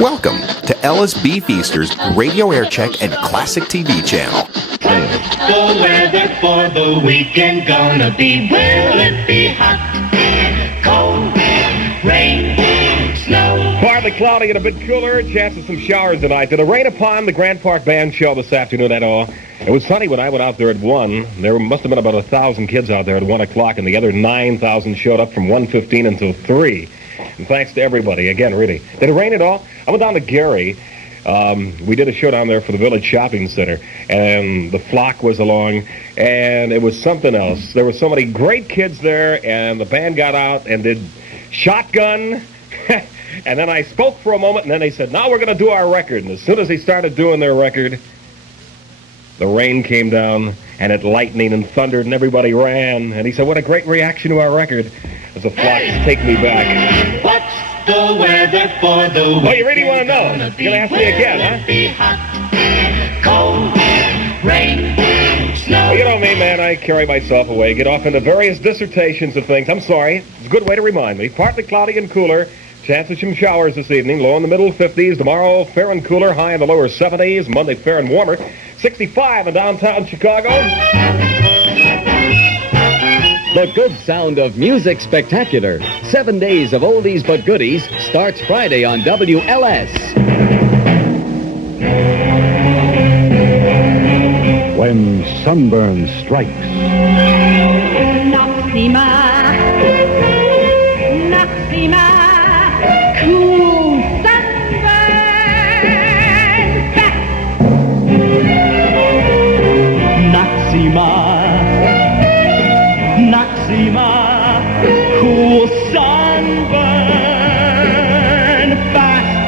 Welcome to LSB Feaster's Radio Aircheck and Classic TV channel. The weather for the weekend gonna be, will it be hot, cold, rain, snow? Partly cloudy and a bit cooler. Chance of some showers tonight. Did it rain upon the Grant Park Band show this afternoon at all? It was sunny when I went out there at 1. There must have been about 1,000 kids out there at 1 o'clock, and the other 9,000 showed up from 1:15 until 3. And thanks to everybody, again, really. Did it rain at all? I went down to Gary. We did a show down there for the Village Shopping Center, and the flock was along, and it was something else. There were so many great kids there, and the band got out and did Shotgun. And then I spoke for a moment, and then they said, now we're going to do our record. And as soon as they started doing their record, the rain came down, and it lightning and thundered, and everybody ran. And he said, what a great reaction to our record. As the flocks take me back. What's the weather for the weekend? Oh, you really want to know? You're going to ask me again, huh? Will it be hot, cold, rain, snow? Well, you know me, man. I carry myself away, get off into various dissertations of things. I'm sorry. It's a good way to remind me. Partly cloudy and cooler. Chance of some showers this evening. Low in the middle 50s. Tomorrow, fair and cooler. High in the lower 70s. Monday, fair and warmer. 65 in downtown Chicago. The good sound of music spectacular. 7 days of oldies but goodies starts Friday on WLS. When sunburn strikes, Noxima, cool sunburn back. Noxima, cool sunburn fast.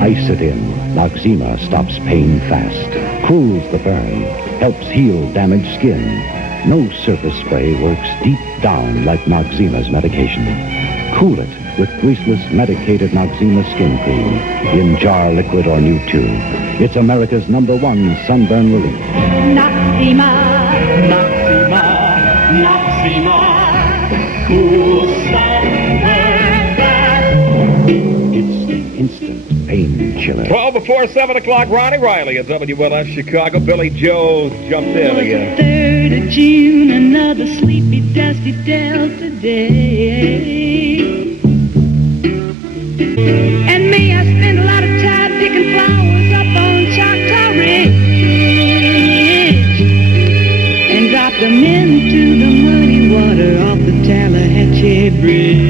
ice it in. Noxima stops pain fast, cools the burn, helps heal damaged skin. No surface spray works deep down like Noxima's medication. Cool it with greaseless medicated Noxima skin cream in jar, liquid, or new tube. It's America's #1 sunburn relief. Noxima, Cool sunburn fast. It's the instant pain chiller. 12 before 7 o'clock. Ronnie Riley at WLS Chicago. Billy Joe jumped in again. 3rd of June, another sleepy, dusty Delta day. And me, I spent a lot of time picking flowers up on Choctaw Ridge and dropped them into the muddy water off the Tallahatchie Bridge.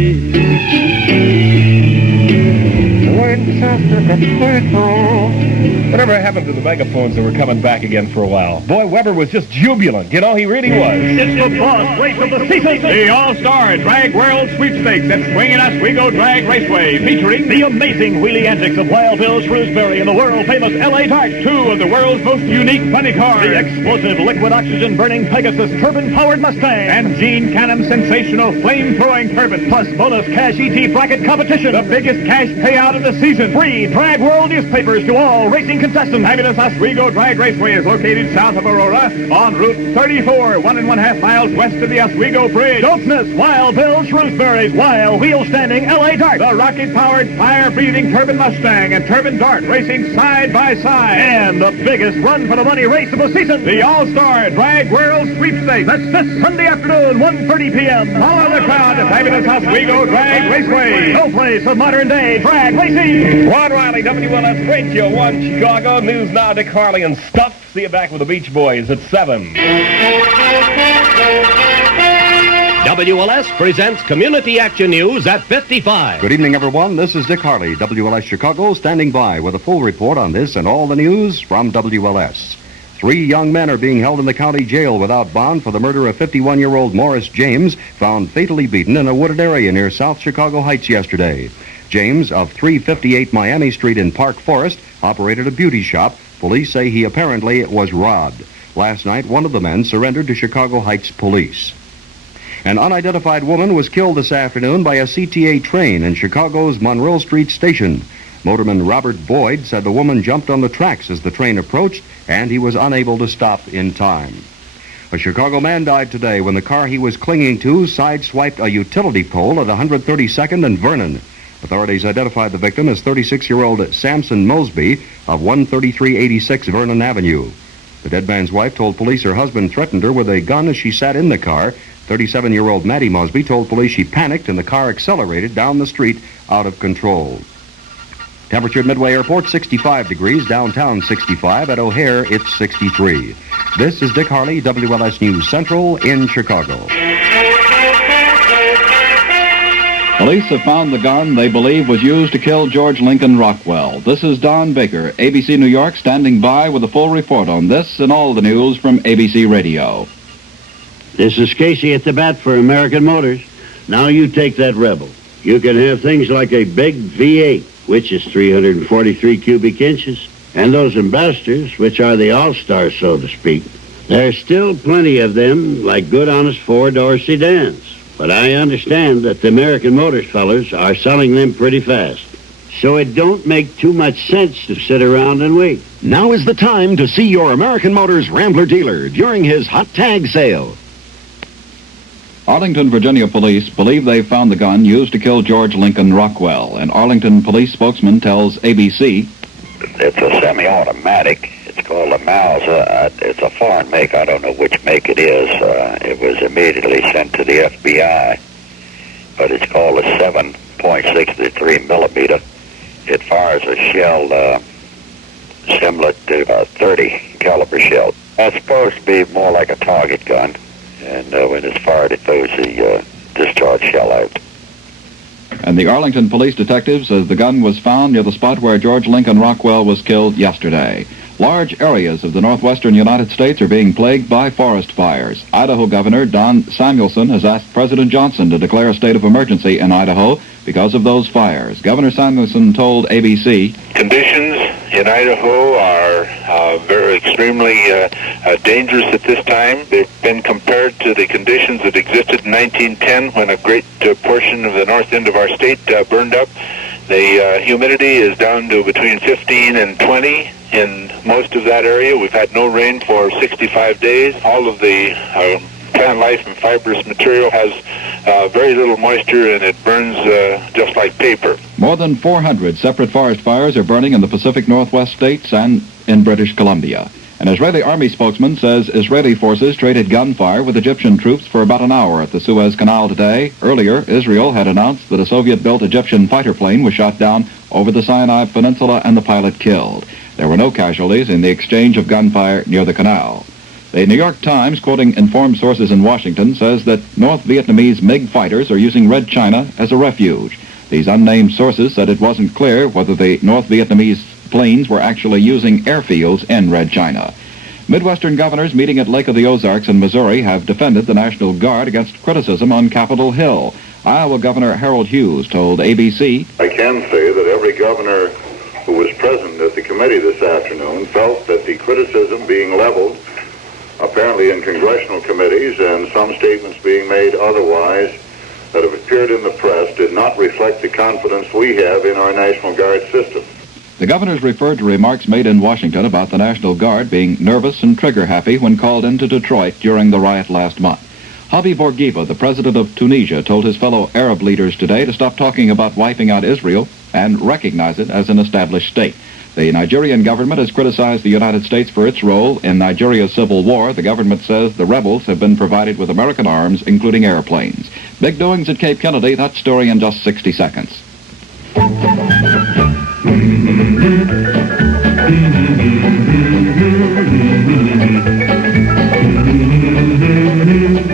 Whatever happened to the megaphones that were coming back again for a while? Boy, Weber was just jubilant. You know, he really was. It's the boss race of the season, the All-Star Drag World Sweepstakes at Swingin' Oswego Drag Raceway, featuring the amazing wheelie antics of Wild Bill Shrewsbury and the world-famous L.A. Dart, 2 of the world's most unique funny cars, the explosive liquid oxygen-burning Pegasus turbine-powered Mustang, and Gene Canham's sensational flame-throwing turbine, plus bonus cash ET bracket competition, the biggest cash payout of the season, free Drag World newspapers to all racing contestants. Fabulous Oswego Drag Raceway is located south of Aurora on Route 34, 1.5 miles west of the Oswego Bridge. Don't miss Wild Bill Shrewsbury's wild wheel-standing L.A. Dart, the rocket-powered, fire-breathing turbine Mustang and turbine Dart racing side by side. And the biggest run-for-the-money race of the season, the All-Star Drag World Sweepstakes. That's this Sunday afternoon, 1:30 p.m. Follow the crowd to Fabulous Oswego Drag Raceway. No place of modern-day drag racing. Ron Riley, WLS Radio 1 Chicago. News now, Dick Harley and Stuff. See you back with the Beach Boys at 7. WLS presents Community Action News at 55. Good evening, everyone. This is Dick Harley, WLS Chicago, standing by with a full report on this and all the news from WLS. 3 young men are being held in the county jail without bond for the murder of 51-year-old Morris James, found fatally beaten in a wooded area near South Chicago Heights yesterday. James, of 358 Miami Street in Park Forest, operated a beauty shop. Police say he apparently was robbed. Last night, one of the men surrendered to Chicago Heights police. An unidentified woman was killed this afternoon by a CTA train in Chicago's Monroe Street station. Motorman Robert Boyd said the woman jumped on the tracks as the train approached, and he was unable to stop in time. A Chicago man died today when the car he was clinging to sideswiped a utility pole at 132nd and Vernon. Authorities identified the victim as 36-year-old Samson Mosby of 13386 Vernon Avenue. The dead man's wife told police her husband threatened her with a gun as she sat in the car. 37-year-old Maddie Mosby told police she panicked and the car accelerated down the street out of control. Temperature at Midway Airport, 65 degrees. Downtown, 65. At O'Hare, it's 63. This is Dick Harley, WLS News Central in Chicago. Police have found the gun they believe was used to kill George Lincoln Rockwell. This is Don Baker, ABC New York, standing by with a full report on this and all the news from ABC Radio. This is Casey at the bat for American Motors. Now you take that Rebel. You can have things like a big V8, which is 343 cubic inches, and those Ambassadors, which are the all-stars, so to speak. There's still plenty of them, like good, honest four-door sedans. But I understand that the American Motors fellas are selling them pretty fast. So it don't make too much sense to sit around and wait. Now is the time to see your American Motors Rambler dealer during his hot tag sale. Arlington, Virginia police believe they've found the gun used to kill George Lincoln Rockwell. An Arlington police spokesman tells ABC, "It's a semi-automatic. It's called a Mauser. It's a foreign make. I don't know which make it is. It was immediately sent to the FBI. But it's called a 7.63 millimeter. It fires a shell similar to a 30 caliber shell. It's supposed to be more like a target gun. And when it's fired, it throws the discharged shell out." And the Arlington police detective says the gun was found near the spot where George Lincoln Rockwell was killed yesterday. Large areas of the northwestern United States are being plagued by forest fires. Idaho Governor Don Samuelson has asked President Johnson to declare a state of emergency in Idaho because of those fires. Governor Samuelson told ABC, "Conditions in Idaho are very extremely dangerous at this time. They've been compared to the conditions that existed in 1910 when a great portion of the north end of our state burned up. The humidity is down to between 15 and 20 in most of that area. We've had no rain for 65 days. All of the plant life and fibrous material has very little moisture, and it burns just like paper." More than 400 separate forest fires are burning in the Pacific Northwest states and in British Columbia. An Israeli army spokesman says Israeli forces traded gunfire with Egyptian troops for about an hour at the Suez Canal today. Earlier, Israel had announced that a Soviet-built Egyptian fighter plane was shot down over the Sinai Peninsula and the pilot killed. There were no casualties in the exchange of gunfire near the canal. The New York Times, quoting informed sources in Washington, says that North Vietnamese MiG fighters are using Red China as a refuge. These unnamed sources said it wasn't clear whether the North Vietnamese planes were actually using airfields in Red China. Midwestern governors meeting at Lake of the Ozarks in Missouri have defended the National Guard against criticism on Capitol Hill. Iowa Governor Harold Hughes told ABC, "I can say that every governor who was present at the committee this afternoon felt that the criticism being leveled, apparently in congressional committees, and some statements being made otherwise that have appeared in the press did not reflect the confidence we have in our National Guard system." The governors referred to remarks made in Washington about the National Guard being nervous and trigger-happy when called into Detroit during the riot last month. Habib Bourguiba, the president of Tunisia, told his fellow Arab leaders today to stop talking about wiping out Israel and recognize it as an established state. The Nigerian government has criticized the United States for its role in Nigeria's civil war. The government says the rebels have been provided with American arms, including airplanes. Big doings at Cape Kennedy. That story in just 60 seconds.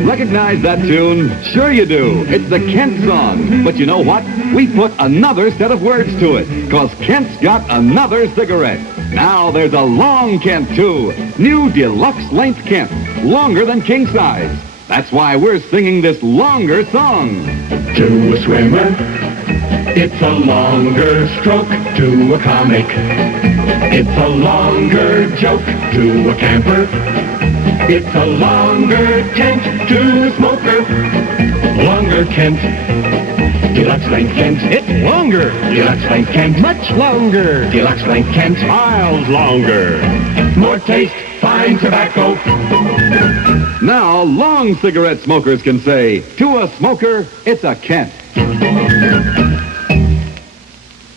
Recognize that tune? Sure you do. It's the Kent song. But you know what? We put another set of words to it, because Kent's got another cigarette. Now there's a long Kent, too. New deluxe length Kent. Longer than king size. That's why we're singing this longer song. To a swimmer, it's a longer stroke. To a comic, it's a longer joke. To a camper, it's a longer tent. To a smoker, longer Kent. Deluxe length Kent. It's longer. Deluxe length Kent. Much longer. Deluxe length Kent. Miles longer. More taste, fine tobacco. Now, long cigarette smokers can say, to a smoker, it's a Kent.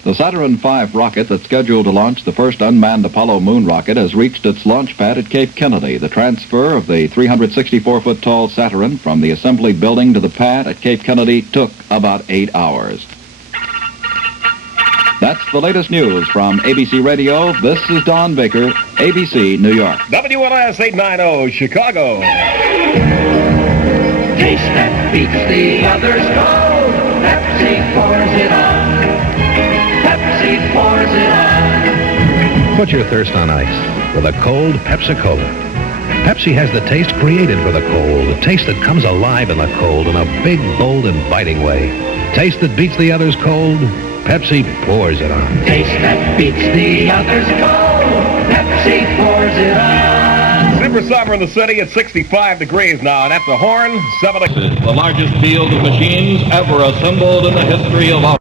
The Saturn V rocket that's scheduled to launch the first unmanned Apollo moon rocket has reached its launch pad at Cape Kennedy. The transfer of the 364-foot-tall Saturn from the assembly building to the pad at Cape Kennedy took about 8 hours. That's the latest news from ABC Radio. This is Don Baker, ABC, New York. WLS 890, Chicago. Taste that beats the others cold. Pepsi pours it on. Pepsi pours it on. Put your thirst on ice with a cold Pepsi-Cola. Pepsi has the taste created for the cold, a taste that comes alive in the cold in a big, bold, inviting way. Taste that beats the others cold. Pepsi pours it on. Taste that beats the others cold. Pepsi pours it on. Super summer in the city at 65 degrees now, and at the horn, 7 o'clock. The largest field of machines ever assembled in the history of our...